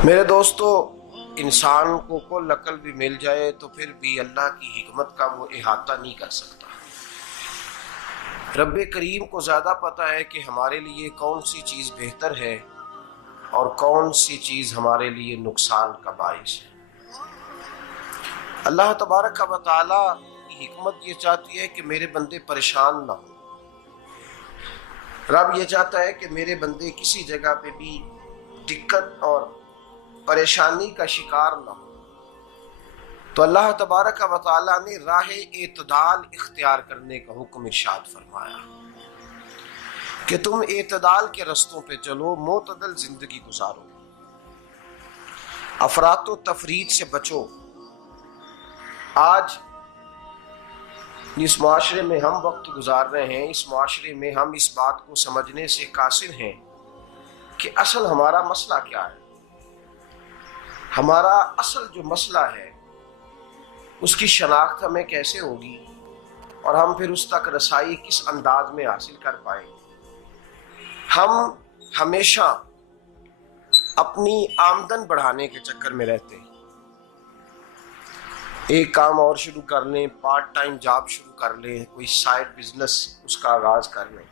मेरे दोस्तों, इंसान को कुल अकल भी मिल जाए तो फिर भी अल्लाह की हिकमत का वो इहाता नहीं कर सकता। रब्बे करीम को ज़्यादा पता है कि हमारे लिए कौन सी चीज़ बेहतर है और कौन सी चीज़ हमारे लिए नुकसान का बाइस है। अल्लाह तबारक व तआला की हिकमत ये चाहती है कि मेरे बंदे परेशान ना हो। रब ये चाहता है कि मेरे बंदे किसी जगह पे भी दिक्कत और परेशानी का शिकार ना हो। तो अल्लाह तबारक व तआला ने राह एतदाल इख्तियार करने का हुक्म इरशाद फरमाया कि तुम एतदाल के रस्तों पे चलो, मोतदल जिंदगी गुजारो, अफरातो तफरीद से बचो। आज जिस माशरे में हम वक्त गुजार रहे हैं, इस माशरे में हम इस बात को समझने से कासिर हैं कि असल हमारा मसला क्या है। हमारा असल जो मसला है उसकी शनाख्त हमें कैसे होगी और हम फिर उस तक रसाई किस अंदाज में हासिल कर पाएंगे। हम हमेशा अपनी आमदन बढ़ाने के चक्कर में रहते हैं। एक काम और शुरू कर लें, पार्ट टाइम जॉब शुरू कर लें, कोई साइड बिजनेस उसका आगाज कर लें।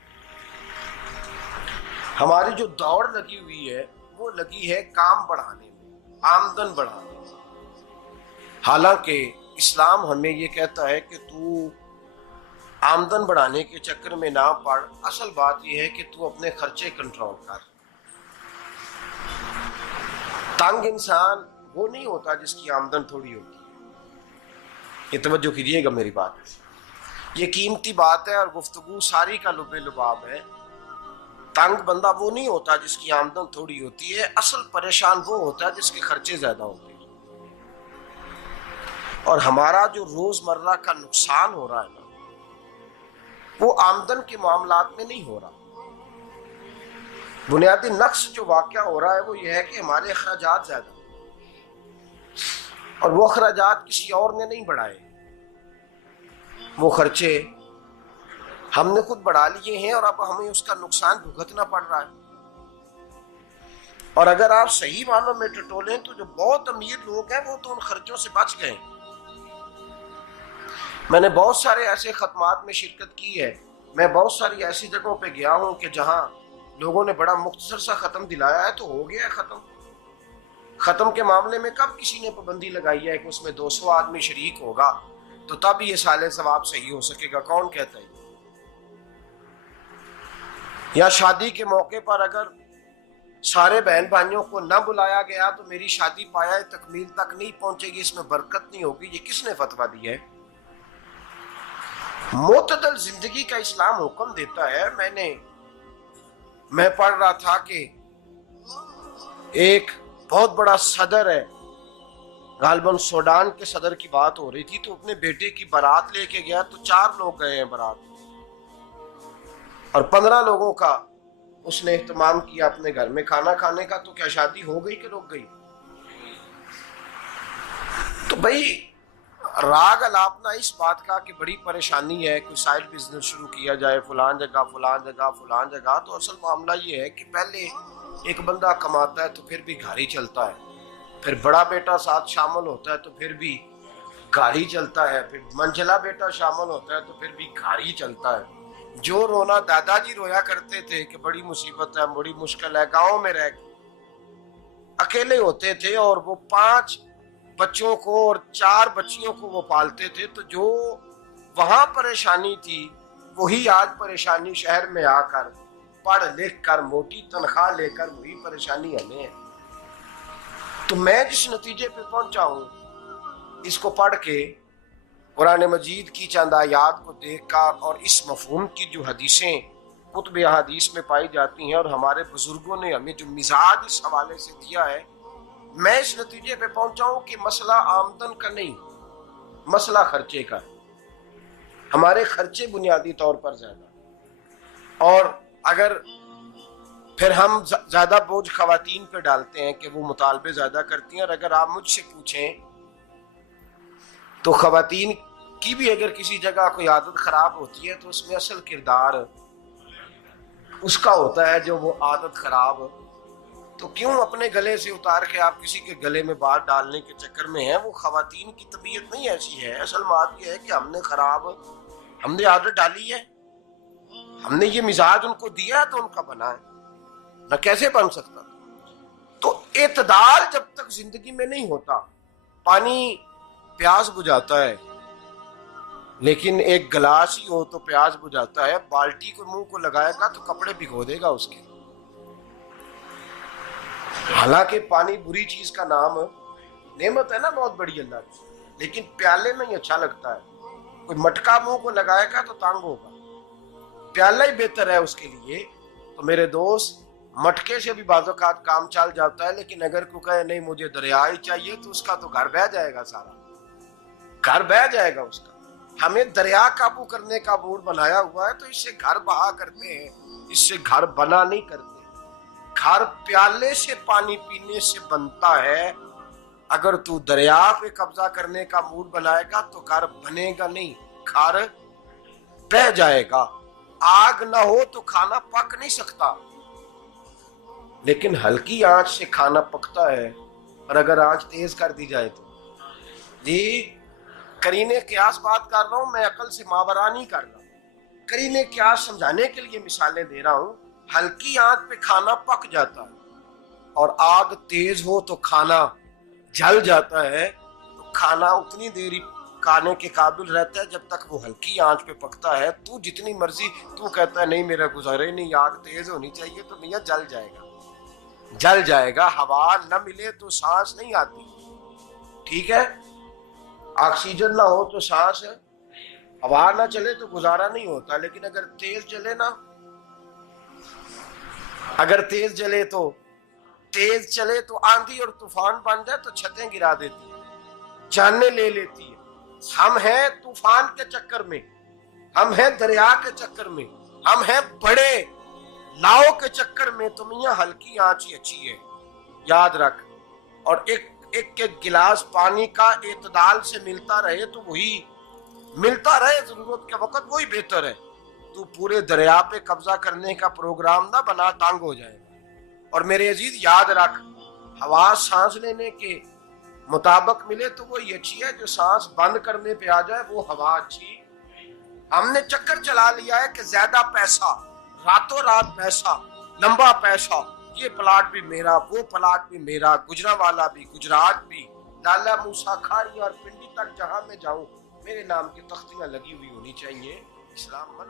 हमारी जो दौड़ लगी हुई है वो लगी है काम बढ़ाने में, आमदन बढ़ाने में। हालांकि इस्लाम हमें ये कहता है कि तू आमदन बढ़ाने के चक्कर में ना पड़। असल बात यह है कि तू अपने खर्चे कंट्रोल कर। तंग इंसान वो नहीं होता जिसकी आमदन थोड़ी होती है। ये तवज्जो कीजिएगा मेरी बात, ये कीमती बात है और गुफ्तगू सारी का लुबे लुबाब है। तंग बंदा वो नहीं होता जिसकी आमदन थोड़ी होती है। असल परेशान वो होता है जिसके खर्चे ज्यादा होते हैं। और हमारा जो रोजमर्रा का नुकसान हो रहा है ना, वो आमदन के मामलात में नहीं हो रहा। बुनियादी नक्श जो वाक़या हो रहा है वो ये है कि हमारे अखराजात ज्यादा, और वो अखराजात किसी और ने नहीं बढ़ाए। वो खर्चे हमने खुद बढ़ा लिए हैं और अब हमें उसका नुकसान भुगतना पड़ रहा है। और अगर आप सही मानों में टटोलें तो जो बहुत अमीर लोग हैं वो तो उन खर्चों से बच गए। मैंने बहुत सारे ऐसे खत्मात में शिरकत की है। मैं बहुत सारी ऐसी जगहों पे गया हूं कि जहां लोगों ने बड़ा मुख्तसर सा खत्म दिलाया है तो हो गया है खत्म। खत्म के मामले में कब किसी ने पाबंदी लगाई है कि उसमें 200 आदमी शरीक होगा तो तब ये साले सवाब सही हो सकेगा? कौन कहता है? या शादी के मौके पर अगर सारे बहन भाइयों को न बुलाया गया तो मेरी शादी पाया तकमील तक नहीं पहुंचेगी, इसमें बरकत नहीं होगी। ये किसने फतवा दिया है? मोतदल जिंदगी का इस्लाम हुक्म देता है। मैं पढ़ रहा था कि एक बहुत बड़ा सदर है, गालबन सूडान के सदर की बात हो रही थी, तो अपने बेटे की बारात लेके गया तो 4 लोग गए हैं बारात और 15 लोगों का उसने एहतमाम किया अपने घर में खाना खाने का। तो क्या शादी हो गई कि रुक गई? तो भाई राग अलापना इस बात का कि बड़ी परेशानी है, कोई साइड बिजनेस शुरू किया जाए फलान जगह फलान जगह फलान जगह। तो असल मामला ये है कि पहले एक बंदा कमाता है तो फिर भी घर ही चलता है, फिर बड़ा बेटा साथ शामिल होता है तो फिर भी घर ही चलता है, फिर मंझला बेटा शामिल होता है तो फिर भी घर ही चलता है। जो रोना दादाजी रोया करते थे कि बड़ी मुसीबत है, बड़ी मुश्किल है, गाँव में रह अकेले होते थे और वो 5 बच्चों को और 4 बच्चियों को वो पालते थे। तो जो वहां परेशानी थी वही आज परेशानी शहर में आकर पढ़ लिख कर मोटी तनख्वाह लेकर वही परेशानी हमें है। तो मैं जिस नतीजे पे पहुंचा हूं इसको पढ़ के, कुरान मजीद की चंद आयात को देखकर और इस मफहूम की जो हदीसें कुतुब हदीस में पाई जाती हैं और हमारे बुजुर्गों ने हमें जो मिजाज इस हवाले से दिया है, मैं इस नतीजे पे पहुंचा हूं कि मसला आमदन का नहीं, मसला खर्चे का है। हमारे खर्चे बुनियादी तौर पर ज्यादा, और अगर फिर हम ज्यादा बोझ खवातीन पे डालते हैं कि वो मुतालबे ज्यादा करती हैं। और अगर आप मुझसे पूछें तो खवातीन की भी अगर किसी जगह कोई आदत खराब होती है तो उसमें असल किरदार उसका होता है जो वो आदत खराब तो क्यों अपने गले से उतार के आप किसी के गले में बात डालने के चक्कर में हैं? वो खवातीन की तबीयत नहीं ऐसी है। असल बात यह है कि हमने आदत डाली है, हमने ये मिजाज उनको दिया है तो उनका बना है, न कैसे बन सकता। तो एतदाल जब तक जिंदगी में नहीं होता, पानी प्यास बुझाता है, लेकिन एक गिलास ही हो तो प्यास बुझाता है। बाल्टी को मुंह को लगाएगा तो कपड़े भिगो देगा उसके। हालांकि पानी बुरी चीज का नाम नेमत है ना, बहुत बड़ी अल्लाह की, लेकिन प्याले में ही अच्छा लगता है। कोई मटका मुंह को लगाएगा तो तंग होगा, प्याला ही बेहतर है उसके लिए। तो मेरे दोस्त, मटके से भी बाज़-औक़ात काम चल जाता है, लेकिन अगर कोई कहे नहीं मुझे दरिया ही चाहिए तो उसका तो घर बह जाएगा, सारा घर बह जाएगा उसका। हमें दरिया काबू करने का मूड बनाया हुआ है तो इससे घर बहा करते हैं, इससे घर बना नहीं करते। घर प्याले से पानी पीने से बनता है। अगर तू दरिया पे कब्जा करने का मूड बनाएगा तो घर बनेगा नहीं, घर बह जाएगा। आग ना हो तो खाना पक नहीं सकता, लेकिन हल्की आंच से खाना पकता है। और अगर आंच तेज कर दी जाए तो जी, करीने क्यास बात कर रहा हूं मैं, अकल से मावरा नहीं कर रहा। करीने क्यास समझाने के लिए मिसालें दे रहा हूं। हल्की आंच पे खाना पक जाता है और आग तेज हो तो खाना जल जाता है। तो खाना उतनी देर खाने के काबिल रहता है जब तक वो हल्की आंच पे पकता है। तू जितनी मर्जी तू कहता है नहीं मेरा गुजारे नहीं, आग तेज होनी चाहिए, तो मियां जल जाएगा, जल जाएगा। हवा न मिले तो सांस नहीं आती, ठीक है। ऑक्सीजन ना हो तो सांस है, हवा ना चले तो गुजारा नहीं होता। लेकिन अगर तेज चले ना, अगर तेज चले तो आंधी और तूफान बन जाए तो छतें गिरा देती है, जाने ले लेती है। हम हैं तूफान के चक्कर में, हम हैं दरिया के चक्कर में, हम हैं बड़े नाव के चक्कर में। तो मियां हल्की आंच ही अच्छी है, याद रख। और एक गिलास पानी का एतदाल से मिलता रहे तो वही मिलता रहे, जरूरत के वक्त वही बेहतर है। तू पूरे दरिया पे कब्जा करने का प्रोग्राम ना बना, तंग हो जाएगा। और मेरे अजीज याद रख, हवा सांस लेने के मुताबिक मिले तो वो अच्छी है, जो सांस बंद करने पे आ जाए वो हवा अच्छी। हमने चक्कर चला लिया है कि ज्यादा पैसा, रातों रात पैसा, लंबा पैसा, ये प्लाट भी मेरा, वो प्लाट भी मेरा, गुजरांवाला भी, गुजरात भी, लाला मूसा खाड़ी और पिंडी तक जहां मैं जाऊं मेरे नाम की तख्तियां लगी हुई होनी चाहिए। इस्लाम मना